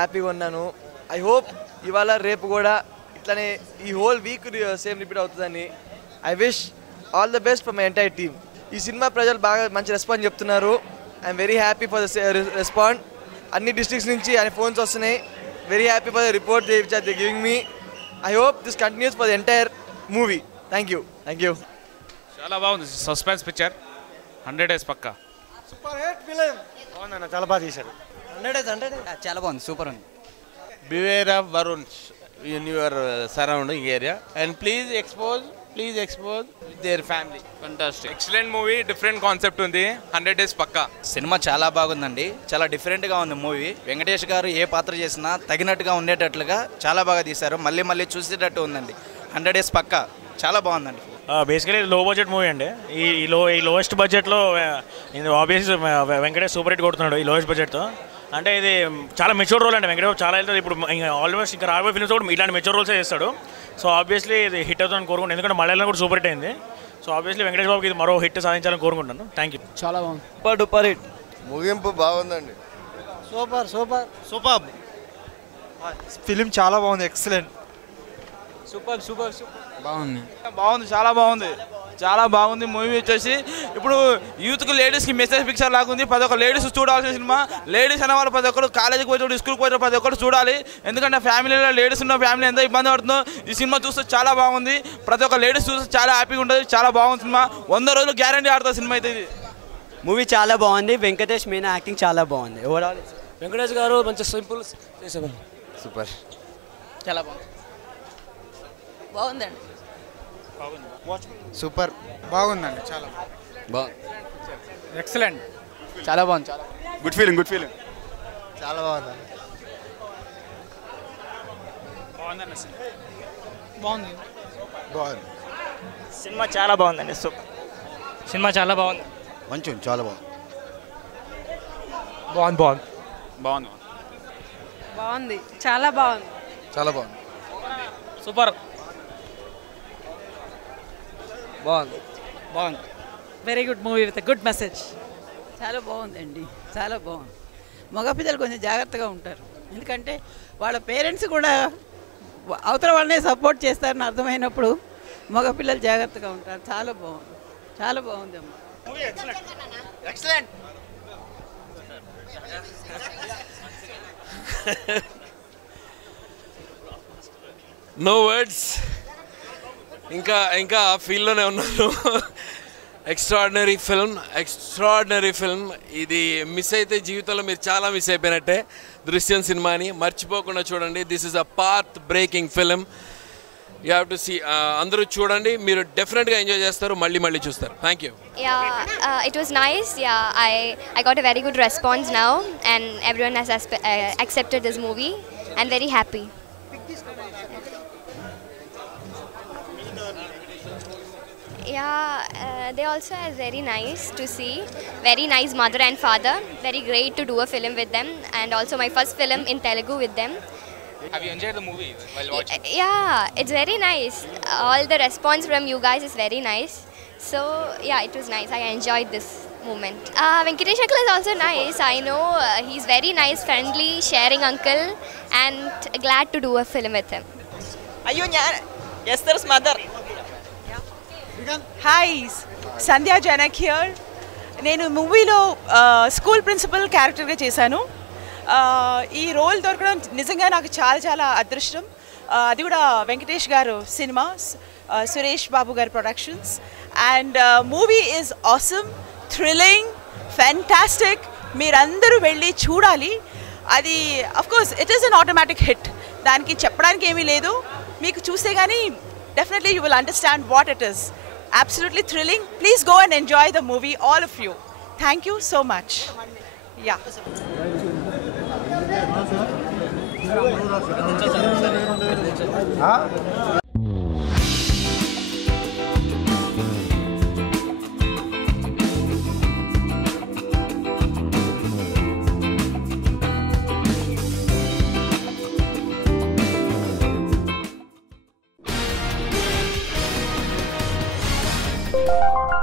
హ్యాపీగా ఉన్నాను. I hope ఇవాళ రేపు కూడా ఇట్లానే ఈ హోల్ వీక్ సేమ్ రిపీట్ అవుతుందని. I wish all the best for my entire team. ఈ సినిమా ప్రజలు బాగా మంచి రెస్పాన్స్ చెప్తున్నారు. I'm very happy for the respond. అన్ని డిస్ట్రిక్ట్స్ నుంచి అన్ని ఫోన్స్ వస్తున్నాయి. Very happy for the report which are they giving me. I hope this continues for the entire movie. Thank you. చాలా బాగుంది. సస్పెన్స్ పిక్చర్ 100 days పక్కా. Super hit film. బాగుందన్న, చాలా బాగా తీశారు. 100 days చాలా బాగుంది, సూపర్ ఉంది. Beware of Varuns in your surrounding area and please expose their family. Fantastic. Excellent movie, different concept ఉంది. 100 days పక్కా. సినిమా చాలా బాగుందండి, చాలా డిఫరెంట్గా ఉంది మూవీ. వెంకటేష్ గారు ఏ పాత్ర చేసినా తగినట్టుగా ఉండేటట్లుగా చాలా బాగా తీశారు. మళ్ళీ మళ్ళీ చూసేటట్టు ఉందండి. 100 days పక్కా చాలా బాగుందండి. బేసికలీ లో బడ్జెట్ మూవీ అండి. ఈ లోయెస్ట్ బడ్జెట్లో ఆబ్వియస్లీ వెంకటేష్ సూపర్ హిట్ కొడుతున్నాడు ఈ లోయెస్ట్ బడ్జెట్తో. అంటే ఇది చాలా మెచ్యూర్ రోల్ అండి. వెంకటేష్ చాలా వెళ్తుంది ఇప్పుడు. ఆల్మోస్ట్ ఇంకా రాబోయే ఫిల్మ్స్ కూడా ఇలాంటి మెచ్యూర్ రోల్సే చేస్తాడు. సో ఆబ్వియస్లీ ఇది హిట్ అవుతుందని కోరుకుంటాను. ఎందుకంటే మలయాళం కూడా సూపర్ హిట్ అయింది. సో ఆబ్వియస్లీ వెంకటేష్ బాబుకి ఇది మరో హిట్ సాధించాలని కోరుకుంటాను. Thank you. చాలా బాగుంది. Super duper hit. ముగింపు బాగుందండి. సూపర్ ఫిలిం చాలా బాగుంది. ఎక్సలెంట్. సూపర్ బాగుంది, చాలా బాగుంది మూవీ వచ్చేసి. ఇప్పుడు యూత్కి లేడీస్కి మెసేజ్ పిక్చర్ లాగుంది. 11 లేడీస్ చూడాల్సిన సినిమా. లేడీస్ అనే వాళ్ళు 11 కాలేజీకి పోయేటప్పుడు, స్కూల్కి పోయేటప్పుడు 11 చూడాలి. ఎందుకంటే ఫ్యామిలీలో లేడీస్ ఉన్న ఫ్యామిలీ ఎంత ఇబ్బంది పడుతుందో ఈ సినిమా చూస్తే చాలా బాగుంది. ప్రతి ఒక్క లేడీస్ చూస్తే చాలా హ్యాపీగా ఉంటుంది. చాలా బాగుంది సినిమా. 100 రోజులు గ్యారంటీ ఆడుతుంది సినిమా అయితే. ఇది మూవీ చాలా బాగుంది. వెంకటేష్ మీనా యాక్టింగ్ చాలా బాగుంది. ఓవరాల్ వెంకటేష్ గారు మంచి సింపుల్ చేసేవారు. సూపర్. చాలా బాగుందండి. సూపర్ బాగుందండి. చాలా బాగుంది. ఎక్సలెంట్. చాలా బాగుంది. Good feeling. చాలా బాగుంది. సినిమా చాలా బాగుందండి. సూపర్. సినిమా చాలా బాగుంది. మంచి చాలా బాగుంది. చాలా బాగుంది. సూపర్. బాగుంది. Very good movie with good message. చాలా బాగుందండి, చాలా బాగుంది. మగపిల్లలు కొంచెం జాగ్రత్తగా ఉంటారు. ఎందుకంటే వాళ్ళ పేరెంట్స్ కూడా అవతల వాళ్ళనే సపోర్ట్ చేస్తారని అర్థమైనప్పుడు మగపిల్లలు జాగ్రత్తగా ఉంటారు. చాలా బాగుంది అమ్మా. No words. ఇంకా ఫీల్డ్లోనే ఉన్నారు. Extraordinary film. ఇది మిస్ అయితే జీవితంలో మీరు చాలా మిస్ అయిపోయినట్టే. దృశ్యం సినిమాని మర్చిపోకుండా చూడండి. This is a path breaking film. You have to see. అందరూ చూడండి, మీరు డెఫినెట్గా ఎంజాయ్ చేస్తారు, మళ్ళీ చూస్తారు. Thank you. It was nice. I got a very good response now and everyone has accepted this movie. I'm very happy. They also are very nice to see. Very nice mother and father. Very great to do a film with them, and also my first film in Telugu with them. Have you enjoyed the movie while watching? Yeah, it's very nice. All the response from you guys is very nice. So yeah, it was nice. I enjoyed this moment. Venkatesh uncle is also nice. I know he's very nice, friendly, sharing uncle, and glad to do a film with him. అయ్యో Esther's mother. Hi, Sandhya Janak here. నేను మూవీలో school principal క్యారెక్టర్గా చేశాను. ఈ role దొరకడం నిజంగా నాకు చాలా అదృష్టం. అది కూడా వెంకటేష్ గారు సినిమా, సురేష్ బాబు గారి productions. And movie is awesome, thrilling, fantastic. మీరందరూ వెళ్ళి చూడాలి. అది of course it is an automatic hit. దానికి చెప్పడానికి ఏమీ లేదు. మీకు చూస్తే కానీ definitely you will understand what it is. Absolutely thrilling. Please go and enjoy the movie, all of you. Thank you so much. Yeah. you